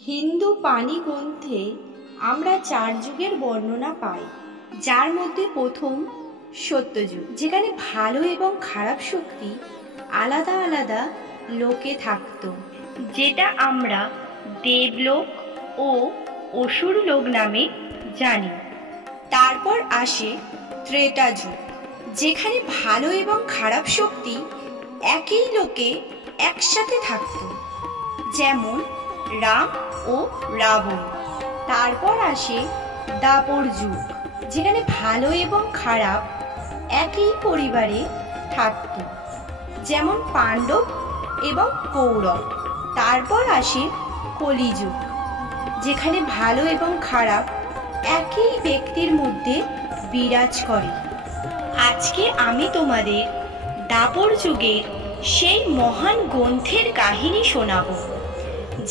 হিন্দু পানি গ্রন্থে আমরা 4 যুগের বর্ণনা পাই, যার মধ্যে প্রথম সত্যযুগ, যেখানে ভালো এবং খারাপ শক্তি আলাদা আলাদা লোকে থাকত, যেটা আমরা দেবলোক ও অসুর লোক নামে জানি। তারপর আসে ত্রেতা যুগ, যেখানে ভালো এবং খারাপ শক্তি একই লোকে একসাথে থাকত, যেমন রাম ও রাবণ। তারপর আসে দ্বাপর যুগ, যেখানে ভালো এবং খারাপ একই পরিবারে থাকত, যেমন পাণ্ডব এবং কৌরব। তারপর আসে কলিযুগ, যেখানে ভালো এবং খারাপ একই ব্যক্তির মধ্যে বিরাজ করে। আজকে আমি তোমাদের দ্বাপর যুগের সেই মহান গ্রন্থের কাহিনী শোনাব,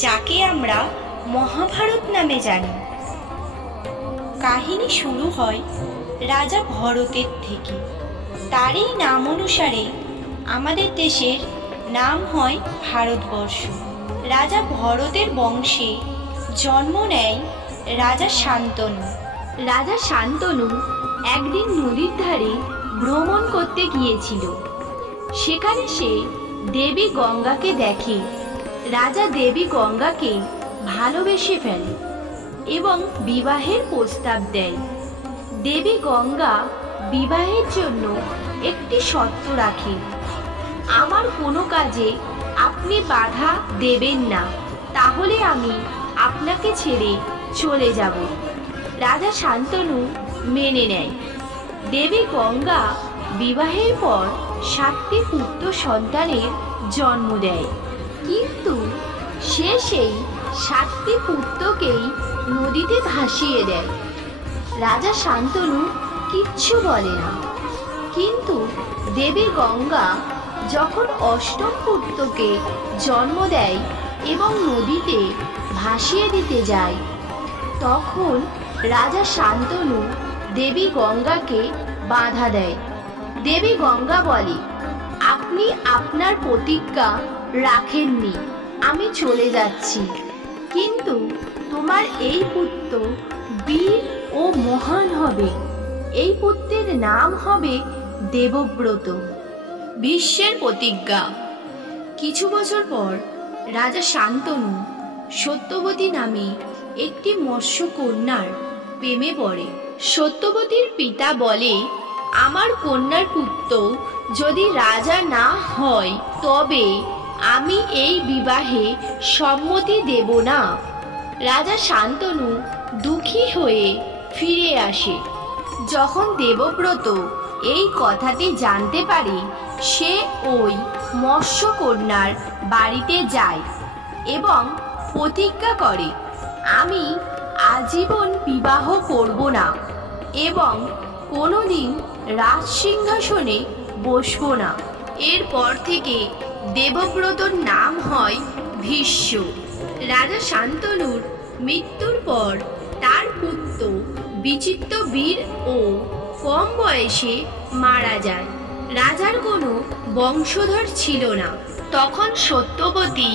যাকে আমরা মহাভারত নামে জানি। কাহিনী শুরু হয় রাজা ভরতের থেকে। তারই নাম অনুসারে আমাদের দেশের নাম হয় ভারতবর্ষ। রাজা ভরতের বংশে জন্ম নেয় রাজা শান্তনু। রাজা শান্তনু একদিন নদীর ধারে ভ্রমণ করতে গিয়েছিল। সেখানে সে দেবী গঙ্গাকে দেখে। রাজা দেবী গঙ্গাকে ভালোবেসে ফেলে এবং বিবাহের প্রস্তাব দেয়। দেবী গঙ্গা বিবাহের জন্য একটি শর্ত রাখে, আমার কোনো কাজে আপনি বাধা দেবেন না, তাহলে আমি আপনাকে ছেড়ে চলে যাব। রাজা শান্তনু মেনে নেয়। দেবী গঙ্গা বিবাহের পর 7টি পুত্র সন্তানের জন্ম দেয়, কিন্তু সে সেই 7টি পুত্রকেই নদীতে ভাসিয়ে দেয়। রাজা শান্তনু কিচ্ছু বলে না, কিন্তু দেবী গঙ্গা যখন 8ম পুত্রকে জন্ম দেয় এবং নদীতে ভাসিয়ে দিতে যায়, তখন রাজা শান্তনু দেবী গঙ্গাকে বাধা দেয়। দেবী গঙ্গা বলে, আপনি আপনার প্রতিজ্ঞা রাখেননি, আমি চলে যাচ্ছি, কিন্তু তোমার এই পুত্র বীর ও মহান হবে। এই পুত্রের নাম হবে দেবব্রত। বিশ্বের প্রতিজ্ঞা। কিছু বছর পর রাজা শান্তনু সত্যবতী নামে একটি মৎস্য কন্যার প্রেমে পড়ে। সত্যবতীর পিতা বলে, আমার কন্যার পুত্র যদি রাজা না হয় তবে আমি এই বিবাহে সম্মতি দেব না। রাজা শান্তনু দুঃখী হয়ে ফিরে আসে। যখন দেবব্রত এই কথাটি জানতে পারে, সে ওই মৎস্যকন্যার বাড়িতে যায় এবং প্রতিজ্ঞা করে, আমি আজীবন বিবাহ করব না এবং কোনোদিন রাজসিংহাসনে বসবো না। এরপর থেকে দেবব্রতর নাম হয় ভীষ্ম। রাজা শান্তনুর মৃত্যুর পর তার পুত্র বিচিত্রবীর ও কম বয়সে মারা যায়। রাজার কোনো বংশধর ছিল না। তখন সত্যবতী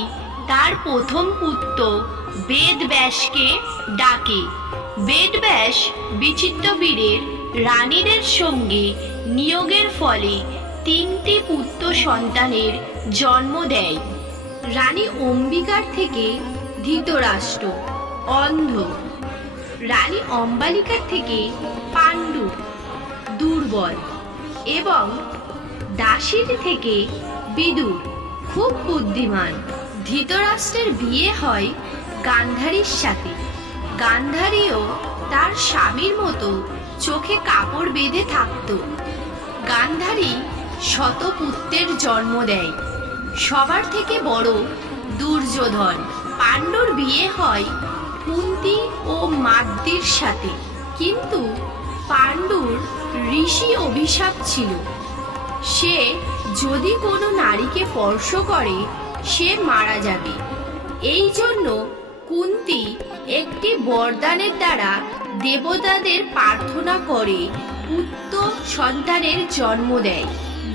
তার প্রথম পুত্র বেদব্যাসকে ডাকে। বেদব্যাস বিচিত্রবীরের রানীদের সঙ্গে নিয়োগের ফলে 3টি পুত্র সন্তানের জন্ম দেয়। রানী অম্বিকার থেকে ধৃতরাষ্ট্র অন্ধ, রানী অম্বালিকার থেকে পাণ্ডু দুর্বল এবং দাসীর থেকে বিদুর খুব বুদ্ধিমান। ধৃতরাষ্ট্রের বিয়ে হয় গান্ধারীর সাথে। গান্ধারীও তার স্বামীর মতো চোখে কাপড় বেঁধে থাকত। গান্ধারী শত পুত্রের জন্ম দেয়। সবার থেকে বড় দুর্যোধন। পাণ্ডুর বিয়ে হয় কুন্তী ও মাদ্রীর সাথে, কিন্তু পাণ্ডুর ঋষি অভিশাপ ছিল, সে যদি কোনো নারীকে স্পর্শ করে সে মারা যাবে। এই জন্য কুন্তী একটি বরদানের দ্বারা দেবতাদের প্রার্থনা করে পুত্র সন্তানের জন্ম দেয়।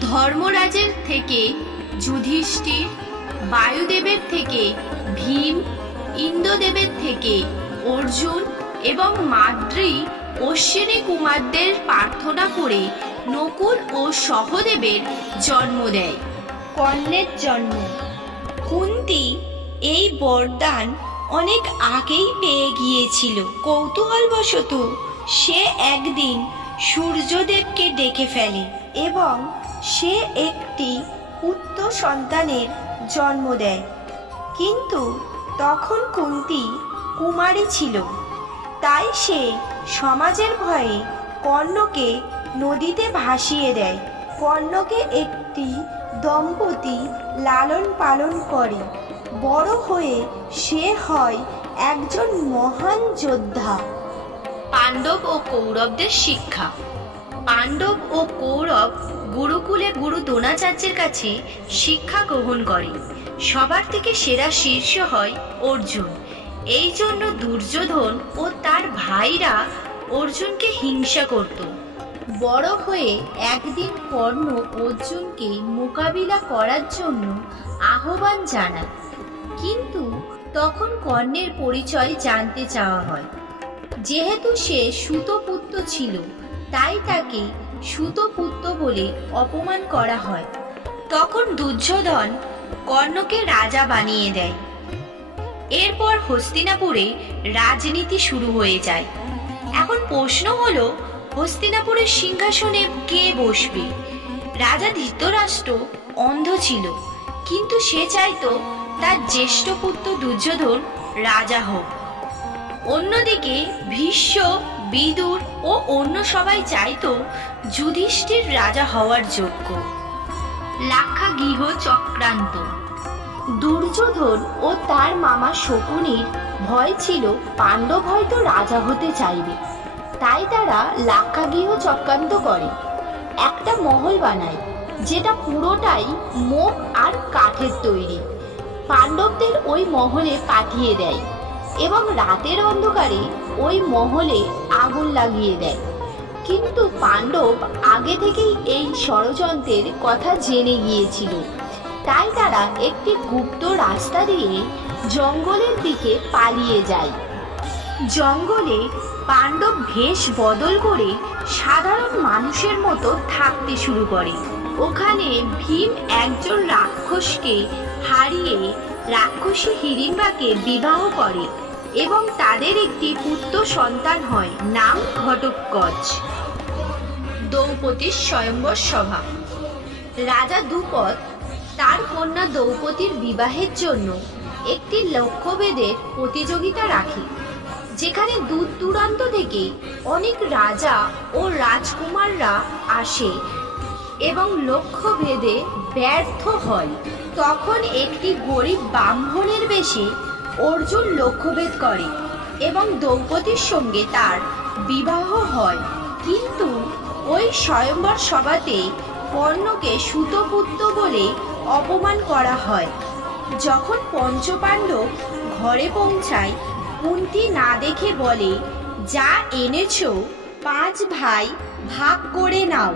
ধর্মরাজের থেকে যুধিষ্ঠির, বায়ুদেবের থেকে ভীম ইন্দ্রদেবের থেকে অর্জুন এবং মাদ্রী অশ্বিনী কুমারদের প্রার্থনা করে নকুল ও সহদেবের জন্ম দেয়। কর্ণের জন্ম। কুন্তী এই বরদান অনেক আগেই পেয়ে গিয়েছিল। কৌতূহলবশত সে একদিন সূর্যদেবকে ডেকে ফেলে এবং সে একটি পুত্র সন্তানের জন্ম দেয়। কিন্তু তখন কুন্তী কুমারী ছিল, তাই সে সমাজের ভয়ে কর্ণকে নদীতে ভাসিয়ে দেয়। কর্ণকে একটি দম্পতি লালন পালন করে। বড় হয়ে সে হয় একজন মহান যোদ্ধা। পাণ্ডব ও কৌরবদের শিক্ষা। পাণ্ডব ও কৌরব গুরুকুলে গুরু দ্রোণাচার্যের কাছে শিক্ষা গ্রহণ করে। সবার থেকে সেরা শীর্ষ হয় অর্জুন। এই জন্য দুর্যোধন ও তার ভাইরা অর্জুনকে হিংসা করত। বড় হয়ে একদিন কর্ণ অর্জুনকে মোকাবিলা করার জন্য আহ্বান জানায়, কিন্তু তখন কর্ণের পরিচয় জানতে চাওয়া হয়। যেহেতু সে সুতপুত্র ছিল, তাই তাকে সুতপুত্র বলে অপমান করা হয়। তখন দুর্যোধন কর্ণকে রাজা বানিয়ে দেয়। এরপর হস্তিনাপুরে রাজনীতি শুরু হয়ে যায়। এখন প্রশ্ন হলো, হস্তিনাপুরের সিংহাসনে কে বসবে? রাজা ধৃতরাষ্ট্র অন্ধ ছিল, কিন্তু সে চাইতো তার জ্যেষ্ঠ পুত্র দুর্যোধন রাজা হোক। অন্যদিকে ভীষ্ম, বিদুর ও অন্য সবাই চাইতো যুধিষ্ঠির রাজা হওয়ার যোগ্য। লাক্ষাগৃহ চক্রান্ত। দুর্যোধন ও তার মামা শকুনির ভয় ছিল পাণ্ডব হয়তো রাজা হতে চাইবে, তাই তারা লাক্ষাগৃহ চক্রান্ত করে। একটা মহল বানায়, যেটা পুরোটাই মোম আর কাঠের তৈরি। পাণ্ডবদের ওই মহলে পাঠিয়ে দেয় এবং রাতের অন্ধকারে ওই মহলে আগুন লাগিয়ে দেয়। কিন্তু পাণ্ডব আগে থেকেই এই ষড়যন্ত্রের কথা জেনে গিয়েছিল, তাই তারা একটি গুপ্ত রাস্তা দিয়ে জঙ্গলের দিকে পালিয়ে যায়। জঙ্গলে পাণ্ডব বেশ বদল করে সাধারণ মানুষের মতো থাকতে শুরু করে। ওখানে ভীম একজন রাক্ষসকে হারিয়ে রাক্ষসী হিড়িম্বাকে বিবাহ করে এবং তাদের একটি পুত্র সন্তান হয়, নাম ঘটোৎকচ। দ্রৌপদীর স্বয়ম্বর সভা। রাজা দ্রুপদ তার কন্যা দ্রৌপদীর বিবাহের জন্য একটি লক্ষ্যভেদের প্রতিযোগিতা রাখে, যেখানে দূর দূরান্ত থেকে অনেক রাজা ও রাজকুমাররা আসে এবং লক্ষ্যভেদে ব্যর্থ হয়। তখন একটি গরিব ব্রাহ্মণের বেশে অর্জুন লক্ষ্যভেদ করে এবং দ্রৌপদীর সঙ্গে তার বিবাহ হয়। কিন্তু ওই স্বয়ম্বর সভাতে কর্ণকে সুতপুত্র বলে অপমান করা হয়। যখন পঞ্চপাণ্ডব ঘরে পৌঁছায়, কুন্তী না দেখে বলে, যা এনেছো 5 ভাই ভাগ করে নাও।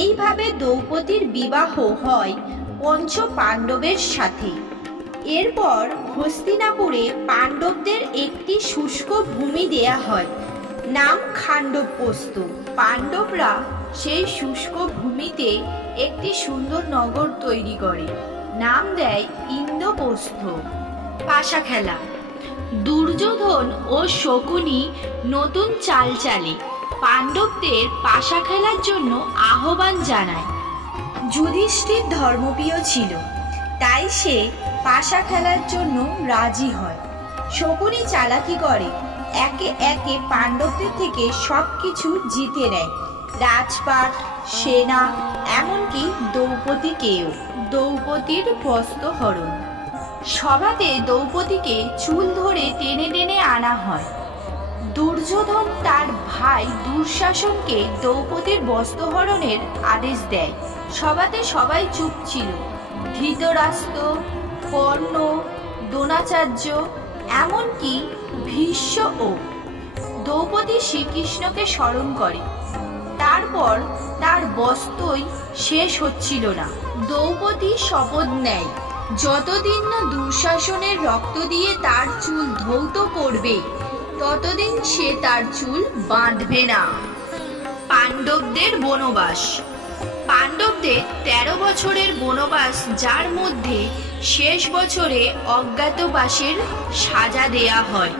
এইভাবে দ্রৌপদীর বিবাহ হয় পঞ্চপাণ্ডবের সাথে। এরপর হস্তিনাপুরে পাণ্ডবদের একটি শুষ্ক ভূমি দেয়া হয়, নাম খাণ্ডবপ্রস্থ। পাণ্ডবরা সেই শুষ্ক ভূমিতে একটি সুন্দর নগর তৈরি করে, নাম দেয় ইন্দ্রপ্রস্থ। পাশা খেলা। দুর্যোধন ও শকুনি নতুন চাল চালে পাণ্ডবদের পাশা খেলার জন্য আহ্বান জানায়। যুধিষ্ঠির ধর্মপ্রিয় ছিল, তাই সে পাশা খেলার জন্য রাজি হয়। শকুনি চালাকি করে, একে একে পাণ্ডবদের থেকে সবকিছু জিতে নেয়, রাজপাট, সেনা, এমনকি দ্রৌপদীকেও। দ্রৌপদীর বস্ত্রহরণ। সভাতে দ্রৌপদীকে চুল ধরে টেনে টেনে আনা হয়। দুর্যোধন তার ভাই দুঃশাসনকে দ্রৌপদীর বস্ত্রহরণের আদেশ দেয়। সভাতে সবাই চুপ ছিল, ধৃতরাষ্ট্র, কর্ণ, দ্রোণাচার্য, এমনকি ভীষ্মও। দ্রৌপদী শ্রীকৃষ্ণকে স্মরণ করে। তারপর তার বস্ত্রই শেষ হচ্ছিল না। দ্রৌপদী শপথ নেয়, যতদিন না দুঃশাসনের রক্ত দিয়ে তার চুল ধৌত করবে ততদিন সে তার চুল বাঁধবে না। পাণ্ডবদের বনবাস। পাণ্ডবদের 13 বছরের বনবাস, যার মধ্যে শেষ বছরে অজ্ঞাতবাসের সাজা দেয়া হয়।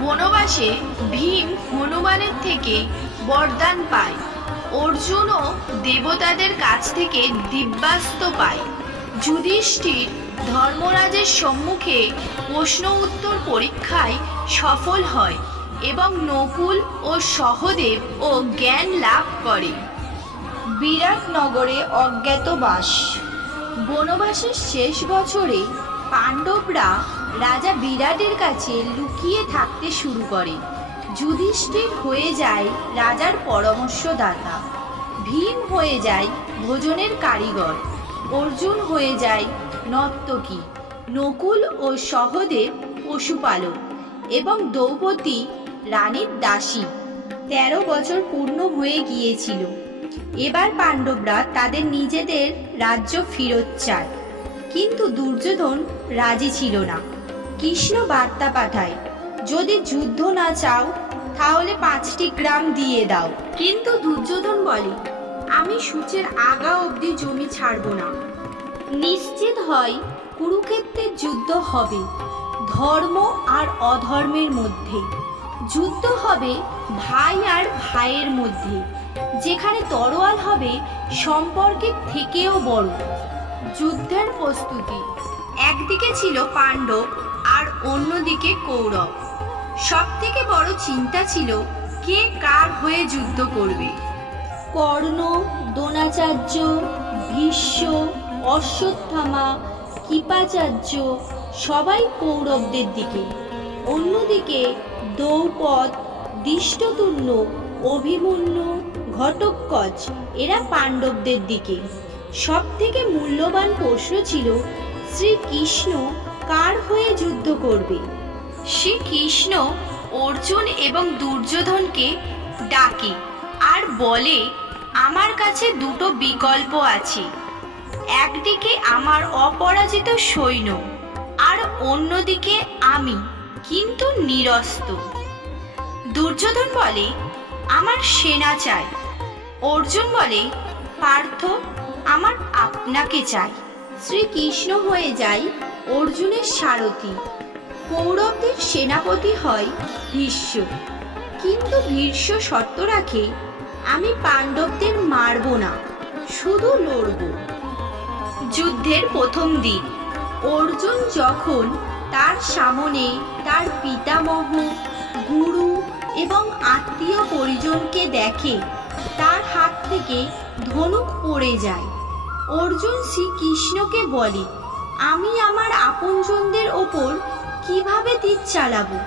বনবাসে ভীম হনুমানের থেকে বরদান পায়। অর্জুনও দেবতাদের কাছ থেকে দিব্যাস্ত্র পায়। যুধিষ্ঠির ধর্মরাজের সম্মুখে প্রশ্ন উত্তর পরীক্ষায় সফল হয় এবং নকুল ও সহদেব ও জ্ঞান লাভ করে। বিরাটনগরে অজ্ঞাতবাস। বনবাসের শেষ বছরে পাণ্ডবরা রাজা বিরাটের কাছে লুকিয়ে থাকতে শুরু করে। যুধিষ্ঠির হয়ে যায় রাজার পরামর্শদাতা, ভীম হয়ে যায় ভোজনের কারিগর, অর্জুন হয়ে যায় নর্তকী, নকুল ও সহদেব পশুপালক এবং দ্রৌপদী রানীর দাসী। 13 বছর পূর্ণ হয়ে গিয়েছিল। এবার পাণ্ডবরা তাদের নিজেদের রাজ্য ফেরত চায়, কিন্তু দুর্যোধন রাজি ছিল না। কৃষ্ণ বার্তা পাঠায়, যদি যুদ্ধ না চাও তাহলে 5টি গ্রাম দিয়ে দাও। কিন্তু দুর্যোধন বলে, আমি সূচের আগা অবধি জমি ছাড়ব না। নিশ্চিত হয় কুরুক্ষেত্রের যুদ্ধ হবে ধর্ম আর অধর্মের মধ্যে। যুদ্ধ হবে ভাই আর ভাইয়ের মধ্যে, যেখানে তরোয়াল হবে সম্পর্কের থেকেও বড়। যুদ্ধের প্রস্তুতি। একদিকে ছিল পাণ্ডব আর অন্যদিকে কৌরব। সব থেকে বড় চিন্তা ছিল কে কার হয়ে যুদ্ধ করবে। কর্ণ, দ্রোণাচার্য, ভীষ্ম, অশ্বত্থামা, কৃপাচার্য সবাই কৌরবদের দিকে। অন্যদিকে দ্রৌপদ, ধৃষ্টদ্যুম্ন, অভিমন্যু, ঘটোৎকচ এরা পাণ্ডবদের দিকে। সব থেকে মূল্যবান প্রশ্ন ছিল শ্রীকৃষ্ণ কার হয়ে যুদ্ধ করবে। শ্রীকৃষ্ণ অর্জুন এবং দুর্যোধনকে ডাকে আর বলে, আমার কাছে দুটো বিকল্প আছে। একদিকে আমার অপরাজিত সৈন্য আর অন্যদিকে আমি, কিন্তু নিরস্ত্র। দুর্যোধন বলে, আমার সেনা চাই। অর্জুন বলে, পার্থ, আমার আপনাকে চাই। শ্রীকৃষ্ণ হয়ে যায় অর্জুনের সারথি। কৌরবদের সেনাপতি হয় ভীষ্ম, কিন্তু ভীষ্ম শর্ত রাখে, আমি পাণ্ডবদের মারব না, শুধু লড়ব। যুদ্ধের প্রথম দিন অর্জুন যখন তার সামনে তার পিতামহ, গুরু এবং আত্মীয় পরিজনকে দেখে, তার হাত থেকে ধনুক পড়ে যায়। অর্জুন শ্রীকৃষ্ণকে বলে, আমি আমার আপনজনদের ওপর কিভাবে তীর চালাবো?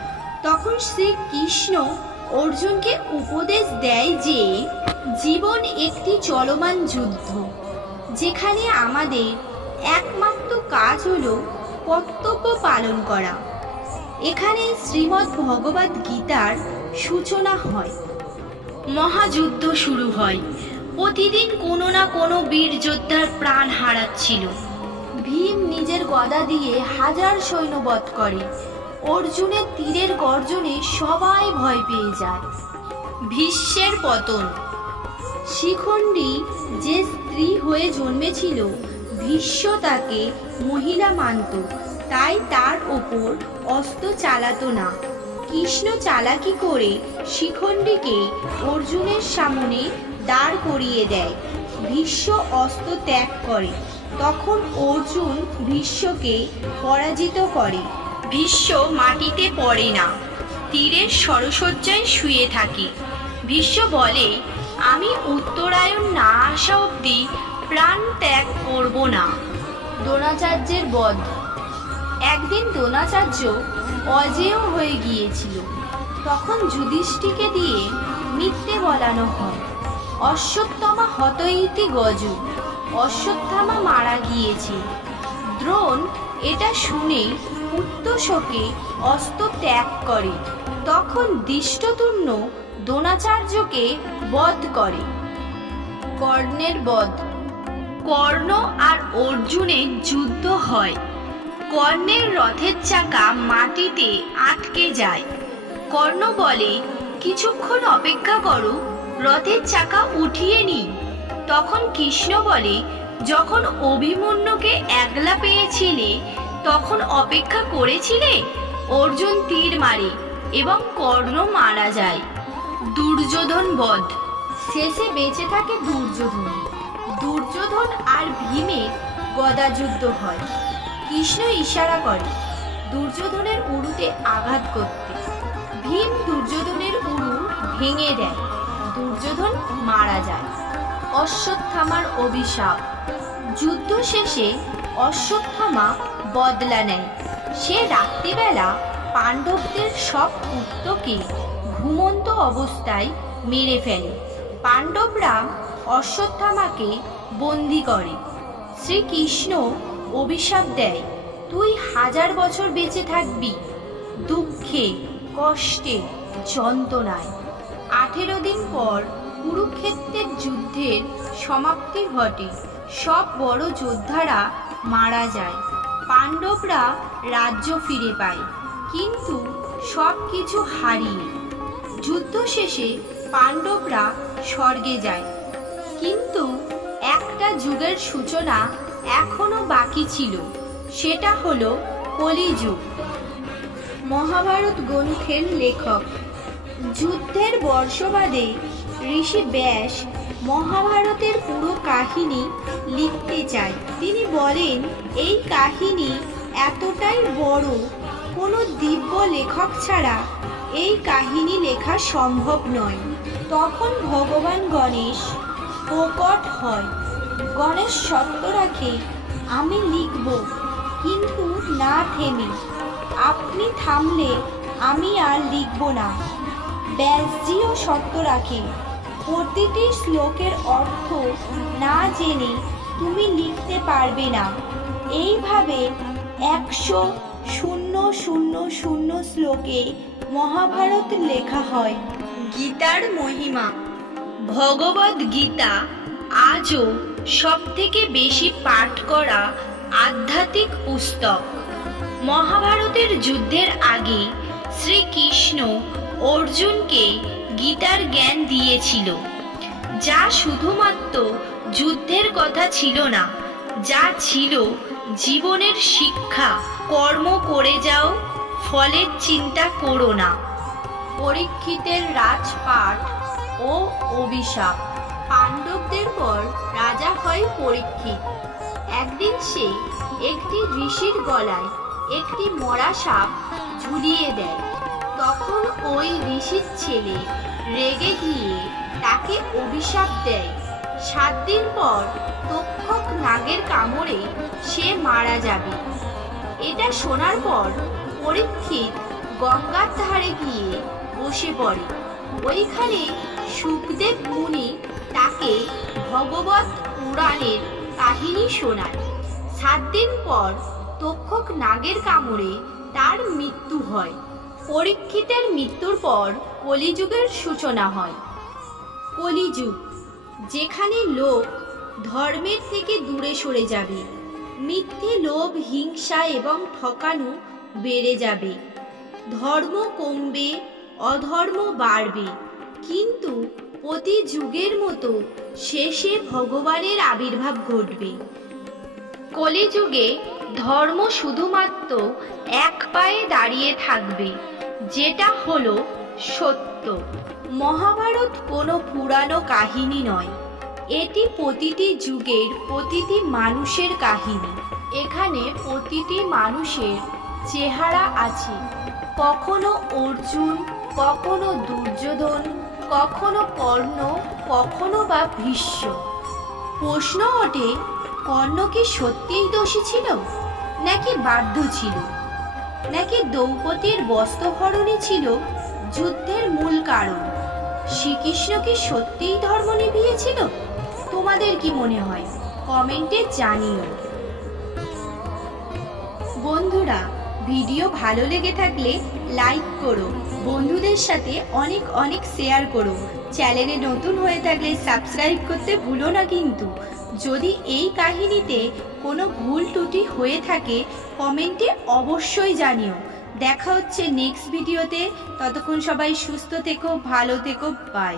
তখন শ্রীকৃষ্ণ অর্জুনকে উপদেশ দেয় যে জীবন একটি চলমান যুদ্ধ, যেখানে আমাদের একমাত্র কাজ হলো কর্তব্য পালন করা। এখানে শ্রীমদ্ ভগবদ গীতার সূচনা হয়। মহাযুদ্ধ শুরু হয়। প্রতিদিন কোনো না কোনো বীর যোদ্ধার প্রাণ হারাচ্ছিল। ভীম নিজের গদা দিয়ে 1000 সৈন্য বধ করে। অর্জুনের তীরের গর্জনে সবাই ভয় পেয়ে যায়। ভীষ্মের পতন। শিখণ্ডী যে স্ত্রী হয়ে জন্মেছিল, ভীষ্ম তাকে মহিলা মানত, তাই তার ওপর অস্ত্র চালাতো না। কৃষ্ণ চালাকি করে শিখণ্ডীকে অর্জুনের সামনে দাঁড় করিয়ে দেয়। ভীষ্ম অস্ত্র ত্যাগ করে। তখন অর্জুন ভীষ্মকে পরাজিত করে। ভীষ্ম মাটিতে পড়ে না, তীরের সরসজ্জায় শুয়ে থাকে। ভীষ্ম বলে, আমি উত্তরায়ণ না আসা অবধি প্রাণ ত্যাগ করব না। দ্রোণাচার্যের বধ। একদিন দ্রোণাচার্য অজেয় হয়ে গিয়েছিল। তখন যুধিষ্ঠিরকে দিয়ে মিথ্যে বলানো হয়। অশ্বত্থামা হতইতি গজু, অশ্বত্থামা মারা গিয়েছে। দ্রোণ এটা শুনে পুত্রশোকে অস্ত্র ত্যাগ করে। তখন ধৃষ্টদ্যুম্ন দ্রোণাচার্যকে বধ করে। কর্ণের বধ। কর্ণ আর অর্জুনের যুদ্ধ হয়। কর্ণের রথের চাকা মাটিতে আটকে যায়। কর্ণ বলে, কিছুক্ষণ অপেক্ষা করো, রথের চাকা উঠিয়ে নিই। তখন কৃষ্ণ বলে, যখন অভিমন্যুকে একলা পেয়েছিলে তখন অপেক্ষা করেছিলে? অর্জুন তীর মারে এবং কর্ণ মারা যায়। দুর্যোধন বধ। শেষে বেঁচে থাকে দুর্যোধন। দুর্যোধন আর ভীমের গদা যুদ্ধ হয়। কৃষ্ণ ইশারা করে দুর্যোধনের উরুতে আঘাত করতে। ভীম দুর্যোধনের উরু ভেঙে দেয়। দুর্যোধন মারা যায়। অশ্বত্থামার অভিশাপ। যুদ্ধ শেষে অশ্বত্থামা বদলা নেয়। সে রাত্রিবেলা পাণ্ডবদের সব পুত্রকে ঘুমন্ত অবস্থায় মেরে ফেলে। পাণ্ডবরা অশ্বত্থামাকে বন্দি করে। শ্রীকৃষ্ণ অভিশাপ দেয়, তুই 1000 বছর বেঁচে থাকবি দুঃখে, কষ্টে, যন্ত্রণায়। 18 দিন পর কুরুক্ষেত্রের যুদ্ধের সমাপ্তি ঘটে। সব বড় যোদ্ধারা মারা যায়। পাণ্ডবরা রাজ্য ফিরে পায়, কিন্তু সব কিছু হারিয়ে। যুদ্ধ শেষে পাণ্ডবরা স্বর্গে যায়, কিন্তু একটা যুগের সূচনা এখনো বাকি ছিল, সেটা হলো কলিযুগ। মহাভারত গ্রন্থের লেখক। যুদ্ধের বর্ষবাদে ঋষি ব্যাস মহাভারতের পুরো কাহিনী লিখতে চায়। তিনি বলেন, এই কাহিনী এতটাই বড়, কোনো দিব্য লেখক ছাড়া এই কাহিনী লেখা সম্ভব নয়। তখন ভগবান গণেশ প্রকট হয়। গণেশ শর্ত রাখে, আমি লিখব, কিন্তু না থেমে। আপনি থামলে আমি আর লিখব না। ব্যাসজিও শর্ত রাখে, প্রতিটি শ্লোকের অর্থ না জেনে তুমি লিখতে পারবে না। এইভাবে 100,000 শ্লোকে মহাভারত লেখা হয়। গীতার মহিমা। ভগবদ গীতা আজও সবথেকে বেশি পাঠ করা আধ্যাত্মিক পুস্তক। মহাভারতের যুদ্ধের আগে শ্রীকৃষ্ণ অর্জুনকে গীতার জ্ঞান দিয়েছিল, যা শুধুমাত্র যুদ্ধের কথা ছিল না, যা ছিল জীবনের শিক্ষা। কর্ম করে যাও, ফলের চিন্তা করো না। পরীক্ষিতের রাজপাট ও অভিশাপ। পাণ্ডবদের পর রাজা হয় পরীক্ষিত। একদিন সে একটি ঋষির গলায় একটি মরা সাপ ঝুলিয়ে দেয়। তখন ওই ঋষির ছেলে রেগে গিয়ে তাকে অভিশাপ দেয়, 7 দিন পর তক্ষক নাগের কামড়ে সে মারা যাবে। এটা শোনার পর পরীক্ষিত গঙ্গার ধারে গিয়ে বসে পড়ে। ওইখানে সুখদেব মুনি তাকে ভগবত পুরাণের কাহিনী শোনায়। 7 দিন পর তক্ষক নাগের কামড়ে তার মৃত্যু হয়। পরীক্ষিতের মৃত্যুর পর কলিযুগের সূচনা হয়। কলিযুগ, যেখানে লোক ধর্মের থেকে দূরে সরে যাবে। মিথ্যে, লোভ, হিংসা এবং ঠকানো বেড়ে যাবে। ধর্ম কমবে, অধর্ম বাড়বে। কিন্তু প্রতি যুগের মতো শেষে ভগবানের আবির্ভাব ঘটবে। কলিযুগে ধর্ম শুধুমাত্র এক পায়ে দাঁড়িয়ে থাকবে, যেটা হলো সত্য। মহাভারত কোনো পুরানো কাহিনী নয়, এটি প্রতিটি যুগের প্রতিটি মানুষের কাহিনী। এখানে প্রতিটি মানুষের চেহারা আছে, কখনো অর্জুন, কখনো দুর্যোধন, কখনো কর্ণ, কখনো বা ভীষ্ম। প্রশ্ন ওঠে, কর্ণ কি সত্যিই দোষী ছিল, নাকি বাধ্য ছিল, নাকি দ্রৌপদীর বস্ত্রহরণই ছিল যুদ্ধের মূল কারণ? শ্রীকৃষ্ণ কি সত্যিই ধর্ম নিভিয়েছিল? তোমাদের কি মনে হয়? কমেন্টে জানিও। বন্ধুরা, ভিডিও ভালো লেগে থাকলে লাইক করো, বন্ধুদের সাথে অনেক অনেক শেয়ার করো। চ্যানেলে নতুন হয়ে থাকলে সাবস্ক্রাইব করতে ভুলো না কিন্তু। যদি এই কাহিনীতে কোনো ভুল ত্রুটি হয়ে থাকে কমেন্টে অবশ্যই জানিও। দেখা হচ্ছে নেক্সট ভিডিওতে। ততক্ষণ সবাই সুস্থ থেকো, ভালো থেকো, বাই।